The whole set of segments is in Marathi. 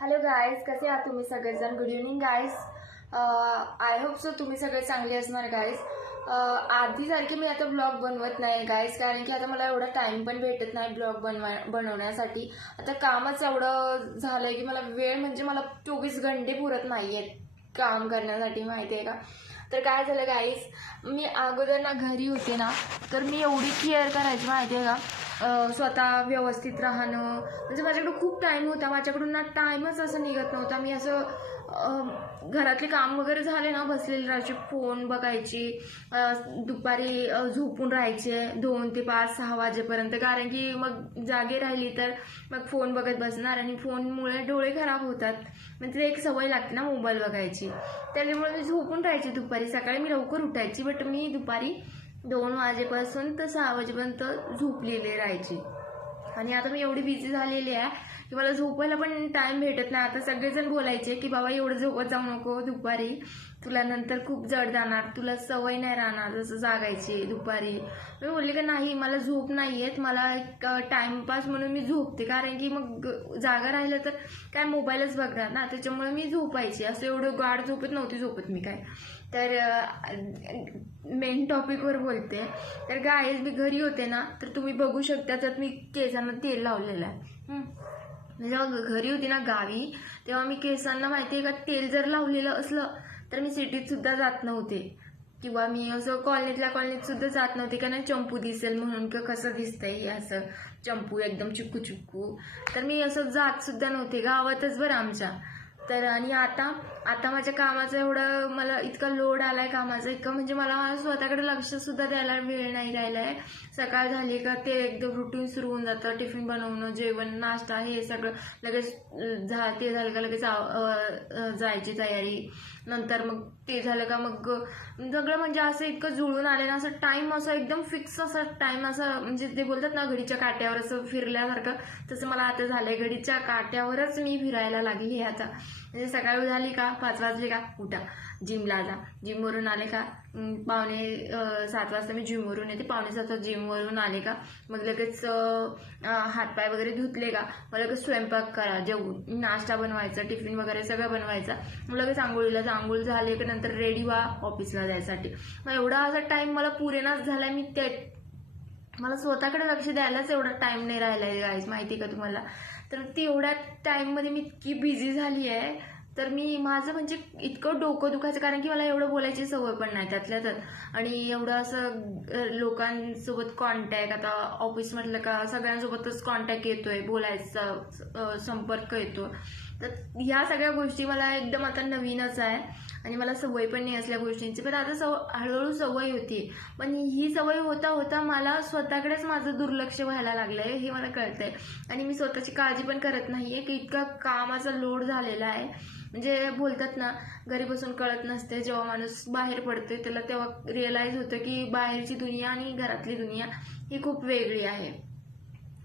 हॅलो गाईज कसे आहात तुम्ही सगळेजण? Good evening guys I hope so तुम्ही सगळे चांगले असणार गाईज uh, आधीसारखे मी आता ब्लॉग बनवत नाही गाईज कारण की आता मला एवढा टाईम पण भेटत नाही ब्लॉग बनवा बनवण्यासाठी. आता कामच एवढं झालं आहे की मला वेळ म्हणजे मला चोवीस घंटे पुरत नाही आहेत काम करण्यासाठी माहिती आहे का? तर काय झालं गाईज मी अगोदर ना घरी होते ना तर मी एवढी केअर करायची माहिती आहे का? स्वतः व्यवस्थित राहणं. म्हणजे माझ्याकडे खूप टाईम होता. माझ्याकडून ना टाईमच असं निघत नव्हता. मी असं घरातले काम वगैरे झाले ना बसलेले राहायचे फोन बघायची दुपारी झोपून राहायचे दोन ते पाच सहा वाजेपर्यंत. कारण की मग जागे राहिली तर मग फोन बघत बसणार आणि फोनमुळे डोळे खराब होतात. म्हणजे एक सवय लागते ना मोबाईल बघायची. त्याच्यामुळे मी झोपून राहायची दुपारी. सकाळी मी लवकर उठायची बट मी दुपारी दोन वाजेपासून तर सहा वाजेपर्यंत झोपलेले राहायचे. आणि आता मी एवढी बिझी झालेली आहे की मला झोपायला पण टाईम भेटत नाही. आता सगळेजण बोलायचे की बाबा एवढं झोपत जाऊ नको दुपारी. तुला नंतर खूप जड जाणार. तुला सवय नाही राहणार जसं जागायची दुपारी. मी बोलले का नाही मला झोप नाही येत मला एक टाईमपास म्हणून मी झोपते. कारण की मग जागा राहिलं तर काय मोबाईलच बघणार ना. त्याच्यामुळे मी झोपायची. असं एवढं गाढ झोपत नव्हती झोपत मी काय. तर मेन टॉपिकवर बोलते. तर गाईज मी घरी होते ना तर तुम्ही बघू शकता त्यात मी केसांना तेल लावलेलं आहे. जेव्हा घ- घरी होती ना गावी तेव्हा मी केसांना माहिती आहे का तेल जर लावलेलं असलं तर मी सिटीत सुद्धा जात नव्हते. किंवा मी असं कॉलनीतल्या कॉलनीत सुद्धा जात नव्हते का नाही चंपू दिसेल म्हणून किंवा कसं दिसतंय हे असं. चंपू एकदम चिक्कू चिक्कू तर मी असं जात सुद्धा नव्हते गावातच बरं आमच्या. तर आणि आता आता माझ्या कामाचं एवढं मला इतका लोड आलाय कामाचा इतकं म्हणजे मला माझ्या स्वतःकडे लक्ष सुद्धा द्यायला वेळ नाही राहिला आहे सकाळ झाली का ते एकदम रुटीन सुरू होऊन जातं टिफिन बनवणं जेवण नाश्ता हे सगळं लगेच झा ते झालं का लगेच जायची तयारी. नंतर मग ते झालं का मग सगळं म्हणजे असं इतकं जुळून आले ना असं टाईम असं एकदम फिक्स असा टाईम असं म्हणजे ते बोलतात ना घडीच्या काट्यावर असं फिरल्यासारखं तसं मला आता झालंय. घडीच्या काट्यावरच मी फिरायला लागली आहे आता. म्हणजे सकाळी झाली का? पाच वाजले का? उठा. जिमला जा. जिमवरून आले का? पावणे सात वाजता मी जिमवरून येते. पावणे सात वाजता जिमवरून आले का? मग लगेच हातपाय वगैरे धुतले का? मग लगेच स्वयंपाक करा. जेवून. नाश्ता बनवायचा टिफिन वगैरे सगळं बनवायचा. मग लगेच आंघोळीला जा. आंघोळ झाले की नंतर रेडी व्हा ऑफिसला जायसाठी. मग एवढा असा टाईम मला पुरेनाच झाला मी ते मला स्वतःकडे लक्ष द्यायलाच एवढा टाईम नाही राहिला गाईज माहिती का तुम्हाला? तर तेवढ्या टाइममध्ये मी इतकी बिझी झाली आहे तर मी माझं म्हणजे इतकं डोकं दुखायचं कारण की मला एवढं बोलायची सवय पण नाही त्यातल्या त्यात. आणि एवढं असं लोकांसोबत कॉन्टॅक्ट आता ऑफिस म्हटलं का सगळ्यांसोबतच कॉन्टॅक्ट येतोय बोलायचा संपर्क येतो तर ह्या सगळ्या गोष्टी मला एकदम आता नवीनच आहे. आणि मला सवय पण नाही असल्या गोष्टींची. पण आता सव हळूहळू सवय होती. पण ही सवय होता होता मला स्वतःकडेच माझं दुर्लक्ष व्हायला लागलं आहे हे मला कळतंय. आणि मी स्वतःची काळजी पण करत नाही आहे की इतका कामाचा लोड झालेला आहे. म्हणजे बोलतात ना घरी बसून कळत नसते जेव्हा माणूस बाहेर पडते त्याला तेव्हा रिअलाईज होतं की बाहेरची दुनिया आणि घरातली दुनिया ही खूप वेगळी आहे.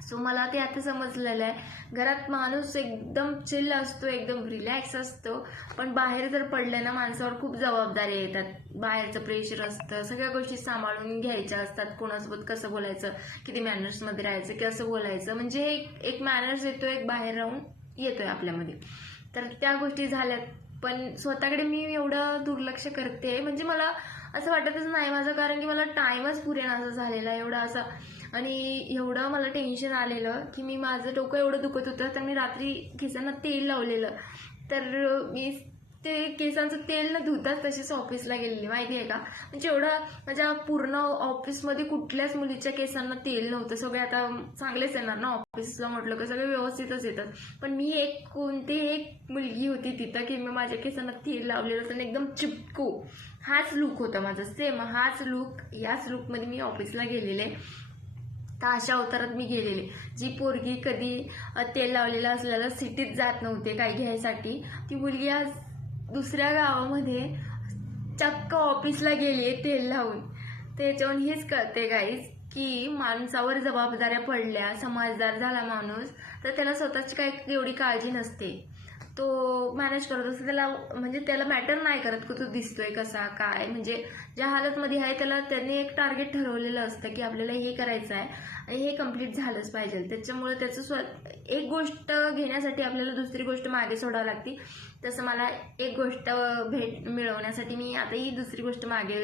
सो मला ते आता समजलेलं आहे. घरात माणूस एकदम चिल्ल असतो एकदम रिलॅक्स असतो पण बाहेर जर पडलं ना माणसावर खूप जबाबदारी येतात. बाहेरचं प्रेशर असतं सगळ्या गोष्टी सांभाळून घ्यायच्या असतात. कोणासोबत कसं बोलायचं किती मॅनर्समध्ये राहायचं कसं बोलायचं. म्हणजे एक एक मॅनर्स येतो एक बाहेर राहून येतोय आपल्यामध्ये. तर त्या गोष्टी झाल्यात. पण स्वतःकडे मी एवढं दुर्लक्ष करते. म्हणजे मला असं वाटतच नाही माझं कारण की मला टाइमच पुरेना झालेला आहे एवढा असा. आणि एवढं मला टेन्शन आलेलं की मी माझं डोकं एवढं दुखत होतं तर मी रात्री खिसांना तेल लावलेलं. तर मी ते केसांचं तेल न धुताच तशीच ऑफिसला गेलेली माहिती आहे का? म्हणजे एवढं माझ्या पूर्ण ऑफिसमध्ये कुठल्याच मुलीच्या केसांना तेल नव्हतं. सगळे आता चांगलेच येणार ना ऑफिसला म्हटलं की सगळे व्यवस्थितच येतात. पण मी एक कोणती एक मुलगी होती तिथं की मी माझ्या केसांना तेल लावलेलं होतं आणि एकदम चिपकू. हाच लुक होता माझा. सेम हाच लुक याच लुकमध्ये मी ऑफिसला गेलेले. तर अशा अवतारात मी गेलेले. जी पोरगी कधी तेल लावलेलं असल्याला सिटीत जात नव्हते काय घ्यायसाठी ती मुलगी आज दुसऱ्या गावामध्ये चक्क ऑफिसला गेली तेल लावून. त्याच्यावरून हेच कळते गाईज की माणसावर जबाबदाऱ्या पडल्या समजदार झाला माणूस तर त्याला स्वतःची काही एवढी काळजी नसते. तो मॅनेज करत असतो. त्याला म्हणजे त्याला मॅटर नाही करत की तो दिसतोय कसा काय. म्हणजे ज्या हालतमध्ये आहे त्याला त्यांनी एक टार्गेट ठरवलेलं असतं की आपल्याला हे करायचं आहे आणि हे कंप्लीट झालंच पाहिजे. त्याच्यामुळे त्याचं स्व एक गोष्ट घेण्यासाठी आपल्याला दुसरी गोष्ट मागे सोडावी लागते. तसं मला एक गोष्ट भेट मिळवण्यासाठी मी आता ही दुसरी गोष्ट मागे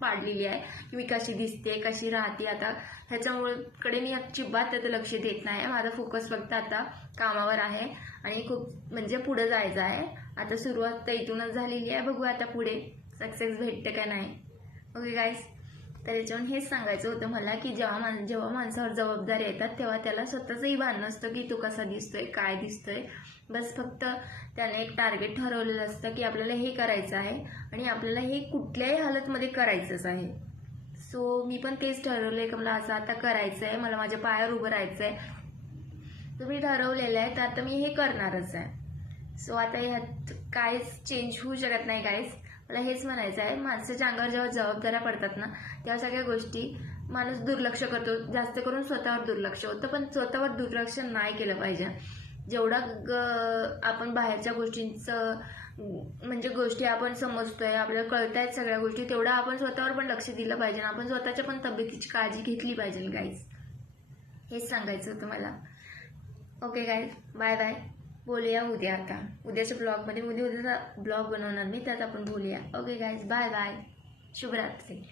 पाडलेली आहे की मी कशी दिसते कशी राहते. आता ह्याच्यामुळे कडे मी अजिबात त्याचं लक्ष देत नाही. माझा फोकस फक्त आता कामावर आहे. आणि खूप म्हणजे पुढे जायचं आहे. आता सुरुवात तर इथूनच झालेली आहे. बघू आता पुढे सक्सेस भेटते का नाही. ओके गाईस तर याच्यावरून हेच सांगायचं होतं मला की जेव्हा मान जेव्हा माणसावर जबाबदारी येतात तेव्हा त्याला स्वतःचंही भान नसतं की तो कसा दिसतोय काय दिसतोय. बस फक्त त्याने एक टार्गेट ठरवलेलं असतं की आपल्याला हे करायचं आहे आणि आपल्याला हे कुठल्याही हालतमध्ये करायचंच आहे. सो मी पण तेच ठरवलं आहे का मला असं आता करायचं आहे मला माझ्या पायावर उभं राहायचं आहे तर मी ठरवलेलं आहे तर आता मी हे करणारच आहे. सो आता ह्यात काहीच चेंज होऊ शकत नाही काहीच मला हेच म्हणायचं आहे माणसाच्या अंगावर जेव्हा जबाबदाऱ्या पडतात ना तेव्हा सगळ्या गोष्टी माणूस दुर्लक्ष करतो. जास्त करून स्वतःवर दुर्लक्ष होतं पण स्वतःवर दुर्लक्ष नाही केलं पाहिजे. जेवढा ग आपण बाहेरच्या गोष्टींचं म्हणजे गोष्टी आपण समजतोय आपल्याला कळत आहेत सगळ्या गोष्टी तेवढं आपण स्वतःवर पण लक्ष दिलं पाहिजे आपण स्वतःच्या पण तब्येतीची काळजी घेतली पाहिजे गाईज हेच सांगायचं होतं मला. ओके गाईज बाय बाय बोलूया उद्या आता. उद्याच्या ब्लॉगमध्ये उद्या उद्याचा ब्लॉग बनवणार मी त्यात आपण बोलूया. ओके गाईज बाय बाय शुभरात्री.